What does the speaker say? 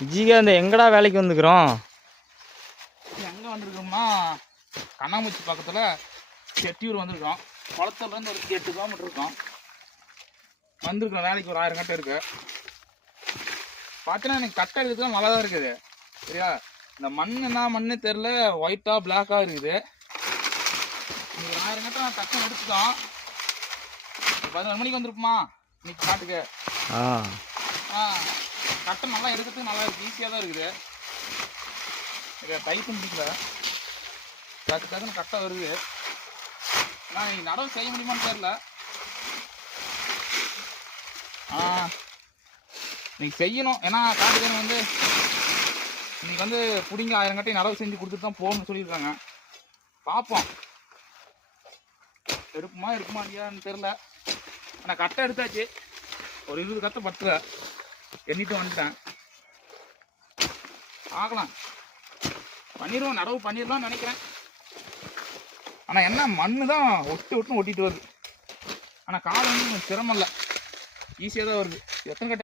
விஜயகாந்த் எங்கடா வேலைக்கு வந்துக்கிறோம்? எங்கே வந்திருக்கோம்னா கண்ணாமூச்சி பக்கத்தில் செட்டியூர் வந்திருக்கோம். குளத்துலேருந்து ஒரு 8 கிலோமீட்டர் இருக்கோம். வந்திருக்கோம் வேலைக்கு. ஒரு 1000 கட்டை இருக்கு. பார்த்தீங்கன்னா எனக்கு கட்டை எடுக்கிறதுலாம் நல்லா தான் இருக்குது. சரியா, இந்த மண் என்ன மண்ணு தெரில, ஒயிட்டா பிளாக்காக இருக்குது. இன்னைக்கு 1000 கட்டை நான் டக்குன்னு எடுத்துட்டோம். 11 மணிக்கு வந்துருக்குமா இன்னைக்கு காட்டுக்கு. கட்டை நல்லா எடுக்கிறதுக்கு நல்லா இருக்குது, ஈஸியாக தான் இருக்குது. டைப்பும் பிடிக்கல, டக்குன்னு கட்டை வருது. ஆனால் இன்னைக்கு நடவு செய்ய முடியுமான்னு தெரில. இன்னைக்கு செய்யணும். ஏன்னா காட்டுக்காரன் வந்து இன்னைக்கு வந்து பிடிங்க 1000 கட்டை நடவு செஞ்சு கொடுத்துட்டு தான் போகணும்னு சொல்லியிருக்காங்க. பார்ப்போம் இருக்குமா இல்லையான்னு தெரில. ஆனால் கட்டை எடுத்தாச்சு. ஒரு 20 கட்டை பற்ற எண்ணிட்டு வந்துட்டேன். பார்க்கலாம், பண்ணிடுவோம், நடவு பண்ணிடலாம்னு நினைக்கிறேன். ஆனால் என்ன மண்ணு தான் ஒட்டிட்டு வருது. ஆனால் காலம் வந்து சிரமம் இல்லை, ஈஸியாக தான் வருது. எத்தனை கட்டை